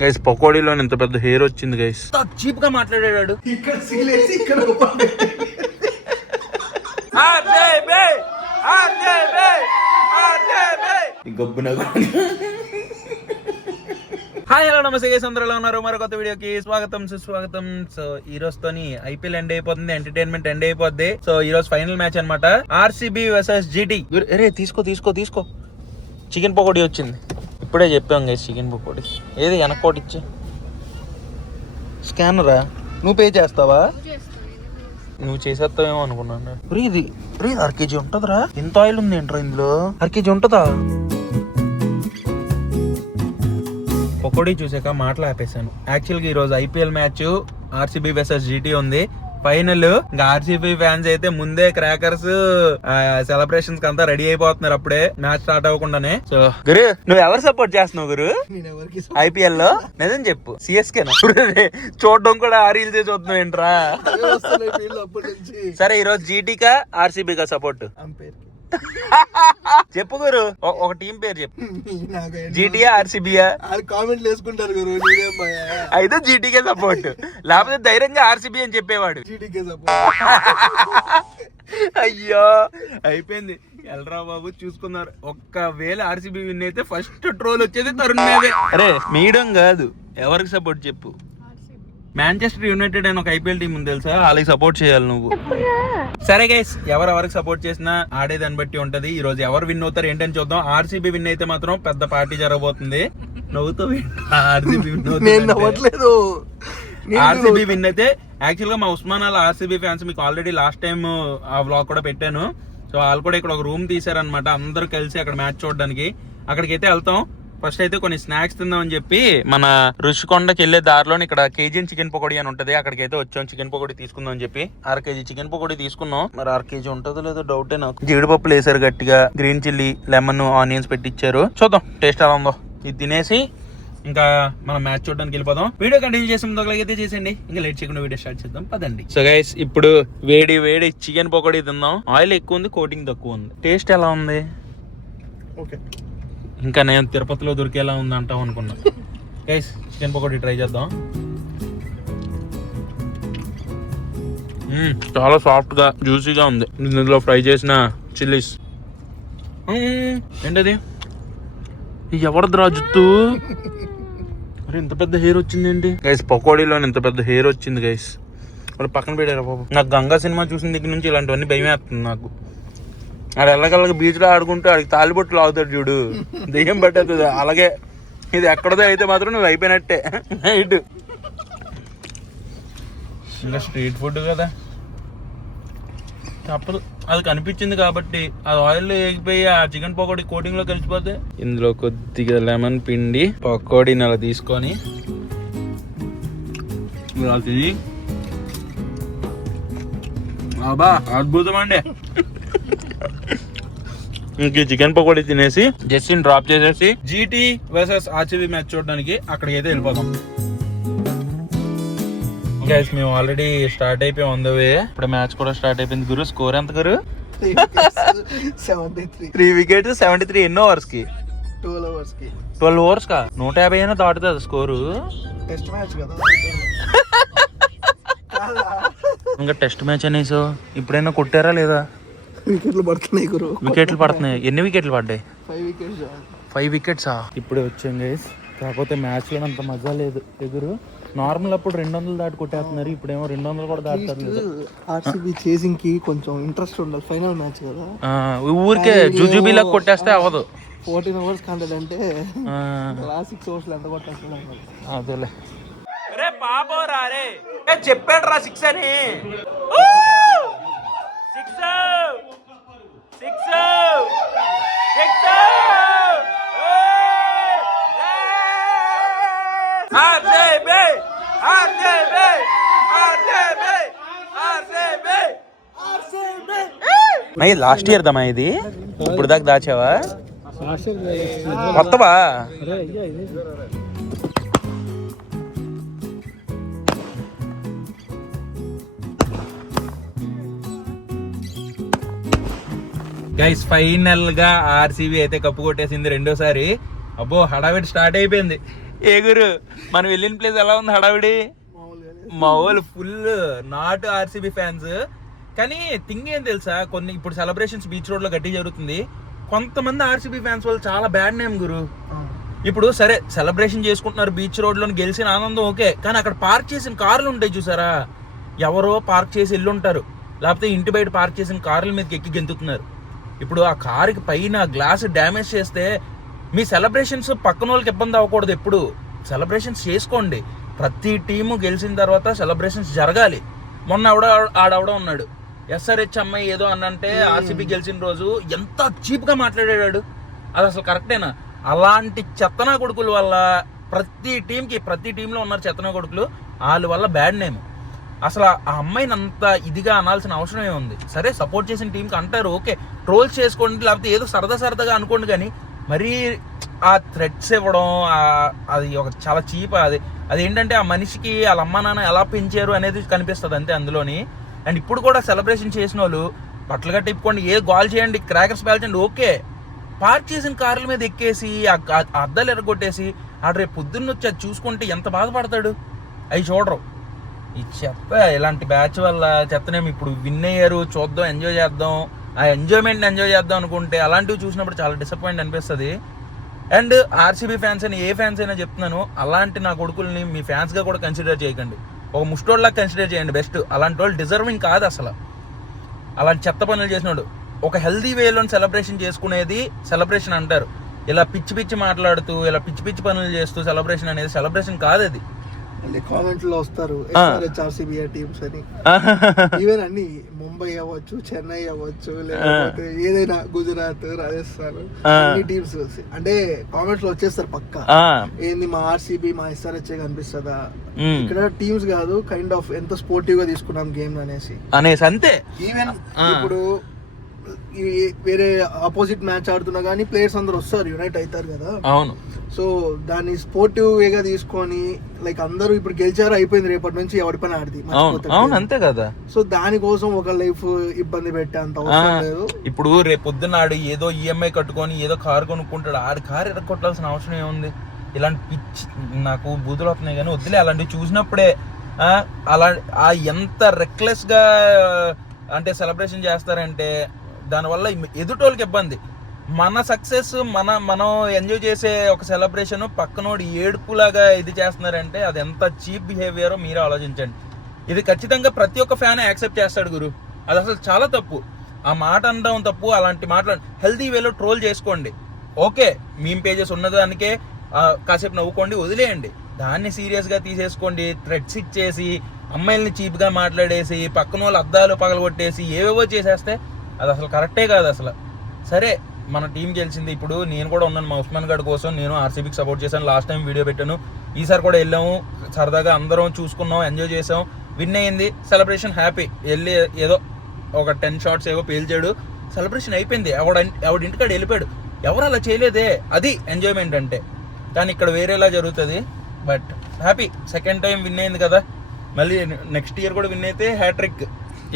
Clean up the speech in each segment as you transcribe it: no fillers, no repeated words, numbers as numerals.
Guys పకోడీలో ఎంత పెద్ద hair వచ్చింది గైస్. చీప్ గా మాట్లాడాడు. ఇక్కడ సీలేసి ఇక్కడ హాయ్ హలో నమస్తే గైస్, అందరూ ఎలా ఉన్నారు? మరో కొత్త వీడియోకి స్వాగతం సుస్వాగతం. సో ఈ రోజుతోని ఐపీఎల్ ఎండ్ అయిపోతుంది, ఎంటర్టైన్మెంట్ ఎండ్ అయిపోద్ది. సో ఈ రోజు ఫైనల్ మ్యాచ్ అన్నమాట, ఆర్సీబీ వర్సెస్ జీటీ. అరే తీసుకో చికెన్ పకోడీ వచ్చింది. ఇప్పుడే చెప్పాం గైస్ చికెన్ పకోడీ. ఏది వెనక్కోటి ఇచ్చే స్కానరా? నువ్వు పే చేస్తావా? నువ్వు చేసేస్తావేమో అనుకున్నాను. ఇది అరకేజీ ఉంటదిరా. ఎంత ఆయిల్ ఉంది ఏంట్రా ఇందులో? అరకేజీ ఉంటదా? పకోడీ చూసాక మాటలు ఆపేశాను. యాక్చువల్గా ఈ రోజు IPL match RCB versus GT ఉంది, ఫైనల్. ఇంకా ఆర్సీబీ ఫ్యాన్స్ అయితే ముందే క్రాకర్స్ సెలబ్రేషన్స్ అంతా రెడీ అయిపోతున్నారు అప్పుడే మ్యాచ్ స్టార్ట్ అవ్వకుండానే. సో గురు, నువ్వు ఎవరు సపోర్ట్ చేస్తున్నావు గురు ఐపీఎల్ లో? నిజం చెప్పు. సిఎస్కే చూడడం కూడా ఆర్ఎల్సీ చూస్తున్నావు ఏంట్రా? సరే ఈ రోజు జీటీకా ఆర్సీబీకా సపోర్ట్ చెప్పు గురు. ఒక టీం పేరు చెప్పు. జీటీయా ఆర్సీబీయా? కామెంట్లు వేసుకుంటారు గురు. అయితే జీటీకే సపోర్ట్, లేకపోతే ధైర్యంగా ఆర్సీబీ అని చెప్పేవాడు. అయ్యో అయిపోయింది. ఎల్రా బాబు చూసుకున్నారు. ఒక్కవేళ ఆర్సీబీ విన్ అయితే ఫస్ట్ ట్రోల్ వచ్చేది తరుణ్ మీదే. అరే మీడియం కాదు, ఎవరికి సపోర్ట్ చెప్పు. మాంచెస్టర్ యునైటెడ్ అని ఒక ఐపీఎల్ టీం ఉంది తెలుసా, వాళ్ళకి సపోర్ట్ చేయాలి నువ్వు. సరే గైస్, ఎవరెవరికి సపోర్ట్ చేసినా ఆడేదాన్ని బట్టి ఉంటది. ఈ రోజు ఎవరు విన్ అవుతారు ఏంటని చూద్దాం. ఆర్సీబీ విన్ అయితే మాత్రం పెద్ద పార్టీ జరగబోతుంది. నవ్వుతో ఆర్సీబీ విన్ అయితే యాక్చువల్ గా మా ఉస్మానాల ఆర్సీబీ ఫ్యాన్స్ మీకు ఆల్రెడీ లాస్ట్ టైం ఆ వ్లాగ్ కూడా పెట్టాను. సో వాళ్ళు కూడా ఇక్కడ ఒక రూమ్ తీసారనమాట, అందరూ కలిసి అక్కడ మ్యాచ్ చూడడానికి. అక్కడికైతే వెళ్తాం. ఫస్ట్ అయితే కొన్ని స్నాక్స్ తిందామని చెప్పి మన రుషికొండకి వెళ్లే దారిలో ఇక్కడ కేజీ చికెన్ పకోడీ అని ఉంటది, అక్కడికైతే వచ్చాం. చికెన్ పకోడీ తీసుకుందాం అని చెప్పి 1/2 కేజీ చికెన్ పకోడీ తీసుకున్నాం. మరి 1/2 కేజీ ఉంటుందో లేదో డౌటే నాకు. జీడిపప్పులు వేసారు గట్టిగా, గ్రీన్ చిల్లీ, లెమన్, ఆనియన్స్ పెట్టించారు. చూద్దాం టేస్ట్ ఎలా ఉందో. ఇది తినేసి ఇంకా మనం మ్యాచ్ చూడడానికి వెళ్ళిపోదాం. వీడియో కంటిన్యూ చేసే ముందు ఒకలాగైతే చేసేయండి, ఇంకా లేట్ చేయకుండా వీడియో స్టార్ట్ చేద్దాం పదండి. సో గైస్ ఇప్పుడు వేడి చికెన్ పకోడీ తిందాం. ఆయిల్ ఎక్కువ ఉంది, కోటింగ్ తక్కువ ఉంది. టేస్ట్ ఎలా ఉంది? ఓకే, ఇంకా నేను తిరుపతిలో దొరికేలా ఉంది అంటాం అనుకున్నా. గైస్ చికెన్ పకోడీ ట్రై చేద్దాం. చాలా సాఫ్ట్ గా జ్యూసీగా ఉంది. ఇందులో ఫ్రై చేసిన చిల్లీస్. ఏంటది? ఎవరిదిరా జుత్తు? మరి ఇంత పెద్ద హెయిర్ వచ్చింది ఏంటి గైస్? పకోడీలో ఇంత పెద్ద హెయిర్ వచ్చింది గైస్. మరి పక్కన పెట్టారా బాబు. నాకు గంగా సినిమా చూసిన దగ్గర నుంచి ఇలాంటివన్నీ భయం వేస్తుంది నాకు. అది ఎల్లగల్లగా బీచ్ లో ఆడుకుంటూ ఆడికి తాలిబొట్లు ఆగుతాడు చూడు, దెయ్యం పట్టేస్తుంది. అలాగే ఇది ఎక్కడదో అయితే మాత్రం నువ్వు అయిపోయినట్టే నైట్. ఇంకా స్ట్రీట్ ఫుడ్ కదా, తప్పదు. అది కనిపించింది కాబట్టి అది ఆయిల్ ఎగిపోయి ఆ చికెన్ పకోడీ కోటింగ్ లో కలిసిపోతే. ఇందులో కొద్దిగా లెమన్ పిండి పకోడీని అలా తీసుకొని తిని అబ్బా అద్భుతం అండి. ఇంక చికెన్ పకోడీ తినేసి జస్ట్ డ్రాప్ చేసేసి జీటీ వర్సెస్ ఆర్సీబీ మ్యాచ్ చూడడానికి అక్కడికైతే వెళ్ళిపోతాం. గైస్ మేము ఆల్రెడీ స్టార్ట్ అయిపోయి ఉంది. ఇప్పుడు మ్యాచ్ కూడా స్టార్ట్ అయిపోయింది. గురు స్కోర్ ఎంత గురు? 3 వికెట్స్ 73. ఎన్నో ఓవర్స్ కి? 12 ఓవర్స్ కా 150 అయినా దాటుతుంది స్కోరు. ఇంకా టెస్ట్ మ్యాచ్ అనేసి ఇప్పుడైనా కొట్టారా లేదా? వికెట్లు పడుతున్నాయి గురు. వికెట్లు పడుతున్నాయి. ఎన్ని వికెట్లు పడ్డాయి? 5 వికెట్సా? ఇప్పుడే వచ్చాం గైస్. కాకపోతే మ్యాచ్ లో అంత మజా లేదు. ఎదురు నార్మల్ అప్పుడు 200 దాటి కొట్టేస్తున్నారు, ఇప్పుడేమో 200 కూడా దాటుతారు. ఆర్సీబీ చేసింగ్ కి కొంచెం ఇంట్రెస్ట్ ఉండాలి. ఫైనల్ మ్యాచ్ కదా, ఊరికే జుజుబీలా కొట్టేస్తే అవ్వదు. 14 ఓవర్స్ కంటెంట్ అంటే లాస్ట్ 6 ఓవర్స్ ఎంత కొట్టేస్తాడు అదేలే. రే పాపో రా రే, చెప్పాడు రా 6 అని. 6 లాస్ట్ ఇయర్ దమ్మా ఇది. ఇప్పుడు దాకా దాచావా? కొత్తవా? గైస్ ఫైనల్ గా ఆర్సీబీ అయితే కప్పు కొట్టేసింది రెండోసారి. అబ్బో హడావిడి స్టార్ట్ అయిపోయింది. ఏ గురు మనం వెళ్ళిన ప్లేస్ ఎలా ఉంది హడావిడి? మా వాళ్ళు ఫుల్ నాట్ ఆర్సీబీ ఫ్యాన్స్. కానీ థింగ్ ఏం తెలుసా, కొన్ని ఇప్పుడు సెలబ్రేషన్స్ బీచ్ రోడ్ లో గట్టి జరుగుతుంది. కొంతమంది ఆర్సీబీ ఫ్యాన్స్ వాళ్ళు చాలా బ్యాడ్ నేమ్ గురు. ఇప్పుడు సరే సెలబ్రేషన్ చేసుకుంటున్నారు బీచ్ రోడ్ లో, గెలిచిన ఆనందం ఓకే, కానీ అక్కడ పార్క్ చేసిన కార్లు ఉంటాయి చూసారా, ఎవరో పార్క్ చేసి వెళ్ళుంటారు, లేకపోతే ఇంటి బయట పార్క్ చేసిన కార్ల మీదకి ఎక్కి గెంతుతున్నారు. ఇప్పుడు ఆ కారుకి పైన గ్లాస్ డ్యామేజ్ చేస్తే మీ సెలబ్రేషన్స్ పక్కన వాళ్ళకి ఇబ్బంది అవ్వకూడదు. ఎప్పుడు సెలబ్రేషన్స్ చేసుకోండి. ప్రతి టీము గెలిచిన తర్వాత సెలబ్రేషన్స్ జరగాలి. మొన్న ఆడవడం ఉన్నాడు, ఎస్ఆర్హెచ్ అమ్మాయి ఏదో అన్నంటే ఆర్సీబీ గెలిచిన రోజు ఎంత చీప్గా మాట్లాడాడు. అది అసలు కరెక్టేనా? అలాంటి చెత్తనా కొడుకుల వల్ల ప్రతి టీంలో ఉన్నారు చెత్తనా కొడుకులు, వాళ్ళ వల్ల బ్యాడ్ నేమ్. అసలు ఆ అమ్మాయిని అంత ఇదిగా అనాల్సిన అవసరమే ఉంది. సరే సపోర్ట్ చేసిన టీంకి అంటారు ఓకే, ట్రోల్స్ చేసుకోండి, లేకపోతే ఏదో సరదాగా అనుకోండి, కానీ మరీ ఆ థ్రెడ్స్ ఇవ్వడం అది ఒక చాలా చీప్. అది ఏంటంటే ఆ మనిషికి వాళ్ళ అమ్మ నాన్న ఎలా పెంచారు అనేది కనిపిస్తుంది అంతే అందులోని. అండ్ ఇప్పుడు కూడా సెలబ్రేషన్ చేసిన వాళ్ళు బట్టలు గట్టి ఇప్పుకోండి, ఏ గోల్ చేయండి, క్రాకర్స్ పేల్చండి ఓకే, పార్క్ చేసిన కార్ల మీద ఎక్కేసి అద్దాలు ఎరగొట్టేసి ఆడు రేపు పొద్దున్న వచ్చి అది చూసుకుంటే ఎంత బాధపడతాడు. అవి చూడరు. ఈ చెత్త ఇలాంటి బ్యాచ్ వల్ల చెత్తనేమి. ఇప్పుడు విన్ అయ్యారు, చూద్దాం, ఎంజాయ్ చేద్దాం, ఆ ఎంజాయ్ చేద్దాం అనుకుంటే అలాంటివి చూసినప్పుడు చాలా డిసప్పాయింట్ అనిపిస్తుంది. అండ్ ఆర్సీబీ ఫ్యాన్స్ అని ఏ ఫ్యాన్స్ అయినా చెప్తున్నాను, అలాంటి నా కొడుకుల్ని మీ ఫ్యాన్స్గా కూడా కన్సిడర్ చేయకండి. ఒక ముష్టోళ్ళలా కన్సిడర్ చేయండి బెస్ట్. అలాంటి వాళ్ళు డిజర్వింగ్ కాదు అసలు. అలాంటి చెత్త పనులు చేసినాడు. ఒక హెల్దీ వేలో సెలబ్రేషన్ చేసుకునేది సెలబ్రేషన్ అంటారు. ఇలా పిచ్చి మాట్లాడుతూ ఇలా పిచ్చి పనులు చేస్తూ సెలబ్రేషన్ అనేది సెలబ్రేషన్ కాదు. అది కామెంట్ లో వస్తారు ఆర్సీబీ టీమ్స్ అని, ఈవెన్ అన్ని ముంబై అవ్వచ్చు, చెన్నై అవ్వచ్చు, లేకపోతే ఏదైనా గుజరాత్, రాజస్థాన్ అన్ని టీమ్స్ అంటే కామెంట్స్ లో వచ్చేస్తారు పక్కా. ఏంది మా ఆర్సీబీ మా ఎస్ఆర్హెచ్ కనిపిస్తుందా? ఇక్కడ టీమ్స్ కాదు, కైండ్ ఆఫ్ ఎంత స్పోర్టివ్ గా తీసుకున్నాం గేమ్ అనేసి అంతే. ఈవెన్ ఇప్పుడు వేరే ఆపోజిట్ మ్యాచ్ ఆడుతున్నా కానీ ప్లేయర్స్ అందరు వస్తారు, యునైట్ అవుతారు కదా. అవును. సో దాన్ని స్పోర్టివ్ వేగా తీసుకొని లైక్ అందరూ ఇప్పుడు గెలిచారు అయిపోయింది, రేపటి నుంచి ఎవరి పని ఆడిది. అంతే కదా. సో దానికోసం ఒక లైఫ్ ఇబ్బంది పెట్టే అంత అవసరం లేదు. ఇప్పుడు రేపు పొద్దున్న ఆడు ఏదో ఈఎంఐ కట్టుకొని ఏదో కారు కొనుక్కుంటాడు, ఆడి కారు ఎరగొట్టాల్సిన అవసరం ఏముంది? ఇలాంటి పిచ్చి నాకు బూతులు వస్తున్నాయి కానీ వద్దులే. అలాంటివి చూసినప్పుడే అలా ఎంత రెక్లెస్ గా అంటే సెలబ్రేషన్ చేస్తారంటే దానివల్ల ఎదుటోళ్ళకి ఇబ్బంది. మన సక్సెస్ మనం ఎంజాయ్ చేసే ఒక సెలబ్రేషన్ పక్కనోడు ఏడుపులాగా ఇది చేస్తున్నారంటే అది ఎంత చీప్ బిహేవియరో మీరే ఆలోచించండి. ఇది ఖచ్చితంగా ప్రతి ఒక్క ఫ్యాన్ యాక్సెప్ట్ చేస్తాడు గురు. అది అసలు చాలా తప్పు. ఆ మాట అనడం తప్పు. అలాంటి మాటలు హెల్తీ వేలో ట్రోల్ చేసుకోండి ఓకే, మీమ్ పేజెస్ ఉన్నదానికే కాసేపు నవ్వుకోండి, వదిలేయండి. దాన్ని సీరియస్గా తీసేసుకోండి. థ్రెడ్స్ ఇచ్చేసి అమ్మాయిల్ని చీప్గా మాట్లాడేసి పక్కన వాళ్ళు అద్దాలు పగలగొట్టేసి ఏవేవో చేసేస్తే అది అసలు కరెక్టే కాదు అసలు. సరే మన టీం గెలిచింది, ఇప్పుడు నేను కూడా ఉన్నాను మా ఉస్మాన్ గఢ్ కోసం, నేను ఆర్సీబీకి సపోర్ట్ చేశాను. లాస్ట్ టైం వీడియో పెట్టాను, ఈసారి కూడా వెళ్ళాము, సరదాగా అందరం చూసుకున్నాం, ఎంజాయ్ చేసాం, విన్ అయ్యింది, సెలబ్రేషన్ హ్యాపీ. వెళ్ళి ఏదో ఒక 10 షాట్స్ ఏవో పేల్చాడు, సెలబ్రేషన్ అయిపోయింది. ఎవడి ఇంటికాడ వెళ్ళిపోయాడు. ఎవరు అలా చేయలేదే, అది ఎంజాయ్మెంట్ అంటే. కానీ ఇక్కడ వేరేలా జరుగుతుంది. But happy, second time win అయింది కదా, మళ్ళీ నెక్స్ట్ ఇయర్ కూడా విన్ అయితే హ్యాట్రిక్.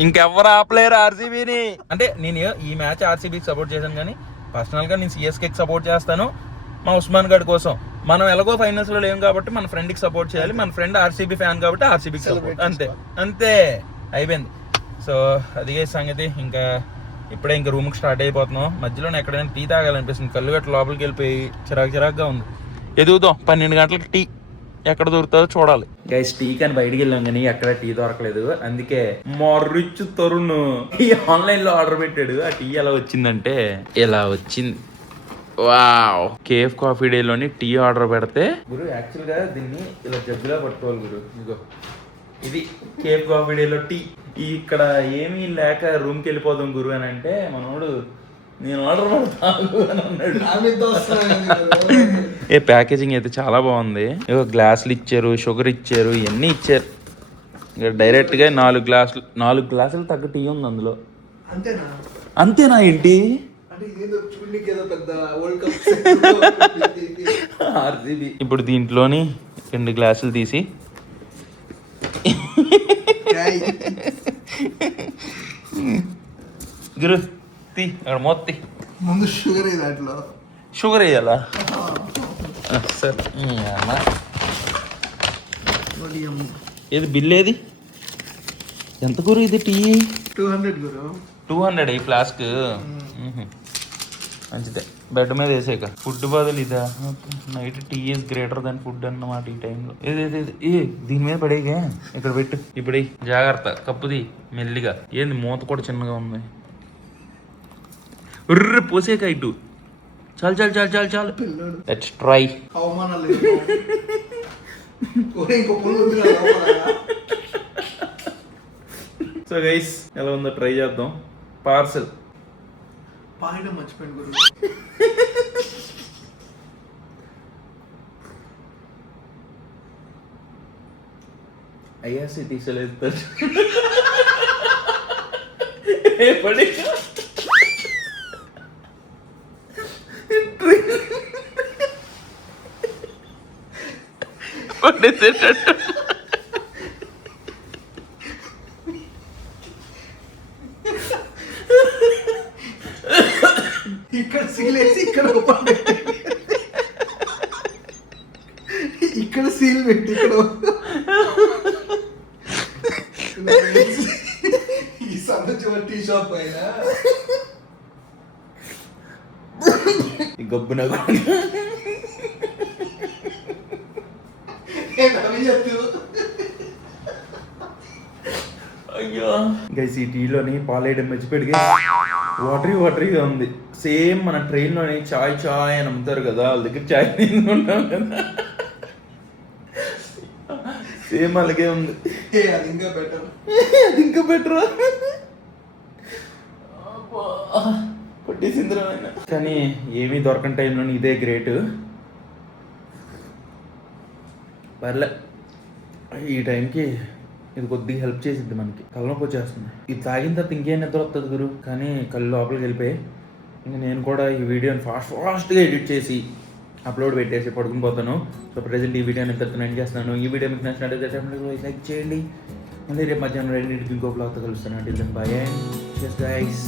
ఇంకెవరు ఆపలేరు ఆర్సీబీని. అంటే నేను ఈ మ్యాచ్ ఆర్సీబీకి సపోర్ట్ చేశాను, కానీ పర్సనల్గా నేను సిఎస్కేకి సపోర్ట్ చేస్తాను మా ఉస్మాన్ గఢ్ కోసం. మనం ఎలాగో ఫైనల్స్లో లేము కాబట్టి మన ఫ్రెండ్కి సపోర్ట్ చేయాలి. మన ఫ్రెండ్ ఆర్సీబీ ఫ్యాన్ కాబట్టి ఆర్సీబీకి సపోర్ట్, అంతే అయిపోయింది. సో అది సంగతి. ఇంకా ఇప్పుడే ఇంకా రూమ్కి స్టార్ట్ అయిపోతున్నాం. మధ్యలో ఎక్కడైనా టీ తాగాలనిపిస్తుంది, కళ్ళు గట్ట లోపలికి వెళ్ళిపోయి చిరాకుగా ఉంది. ఎదుగుదాం 12 గంటలకు టీ ఎక్కడ దొరుకుతుందో చూడాలి. గైస్ టీ కానీ బయటికి వెళ్ళాం కానీ ఎక్కడ టీ దొరకలేదు. అందుకే మర్రిచ్ తరుణ్ టీ ఆన్లైన్ లో ఆర్డర్ పెట్టాడు. ఆ టీ ఎలా వచ్చిందంటే ఇలా వచ్చింది. వావ్, కేఫ్ కాఫీ డే లోని టీ ఆర్డర్ పెడితే గురు యాక్చువల్ గా దీన్ని ఇలా జగ్గులా పట్టుకోవాలి గురు. ఇదిగో ఇది కేఫ్ కాఫీ డే లో టీ. ఇక్కడ ఏమీ లేక రూమ్కి వెళ్ళిపోదాం గురు అని అంటే మనోడు నేను ఆర్డర్ పెడతాను అని అన్నాడు. ఏ ప్యాకేజింగ్ అయితే చాలా బాగుంది. ఏవో గ్లాసులు ఇచ్చారు, షుగర్ ఇచ్చారు, ఇవన్నీ ఇచ్చారు. ఇక డైరెక్ట్గా 4 గ్లాసులు తగ్గ టీ ఉంది అందులో. అంతేనా ఏంటి? ఆర్సీబీ. ఇప్పుడు దీంట్లోని 2 గ్లాసులు తీసి గురు తీ, అక్కడ మొత్తం ముందు షుగర్ దాంట్లో షుగర్ వేయాలా? సరే ఏది బిల్ ఏది ఎంత గురు ఇది టీ 200 గురు 200 ఈ ఫ్లాస్క్ మంచిదే బెడ్ మీద వేసాక ఫుడ్ బదులు ఇదా night tea is greater than food అన్నమాట ఈ టైంలో ఏ దీని మీద పడేగా ఇక్కడ పెట్టు ఇప్పుడు జాగ్రత్త కప్పుది మెల్లిగా ఏంది మూత కూడా చిన్నగా ఉంది ఉర్ర పోసేక ఇటు చాలు చాలు చాలు చాలు చాలు లెట్స్ ట్రై అవమానాలు ఇంకో పుల్లు ఉంది కదా, అవమానాలా? సో గైస్ ఎలా ఉందో ట్రై చేద్దాం పార్సల్ పాయడం మర్చిపోయింది గురు. ఐఆర్సీ తీసలేదు పడి పడేసేటట్టు ఇక్కడ సీలేసి ఇక్కడ ఓపెన్ పెట్టి ఇక్కడ సీల్ పెట్టి ఇక్కడ ఈ సందర్భ టీ షాప్ పైన గబ్బున అయ్యో గైస్ ఈ టీలోని పాలేయడం మర్చిపోయాడు వాటరీగా ఉంది సేమ్ మన ట్రైన్లోని చాయ్ చాయ్ అని అమ్ముతారు కదా వాళ్ళ దగ్గర చాయ్ తీసుకుంటాం కదా సేమ్ అలాగే ఉంది అది ఇంకా బెటర్ అది ఇంకా బెటరా కొట్టేసిందిరా కానీ ఏమీ దొరకని టైంలో ఇదే గ్రేట్ పర్లే ఈ టైంకి ఇది కొద్దిగా హెల్ప్ చేసిద్ది మనకి కళ్ళనొప్పి వచ్చేస్తుంది ఇది తాగిన తర్వాత ఇంకేం నిద్ర వస్తుంది గురు కానీ కళ్ళు లోపలికి వెళ్ళిపోయి ఇంకా నేను కూడా ఈ వీడియోని ఫాస్ట్గా ఎడిట్ చేసి అప్లోడ్ పెట్టేసి పడుకుని పోతాను సో ప్రజెంట్ ఈ వీడియోని ఇంతటితో ఎండ్ చేస్తున్నాను ఈ వీడియో మీకు నచ్చినట్లయితే లైక్ చేయండి మళ్ళీ రేపు మధ్యాహ్నం 2 ఇంకో బ్లాగ్తో కలుస్తాను అంటే బాయ్ అండ్ గైస్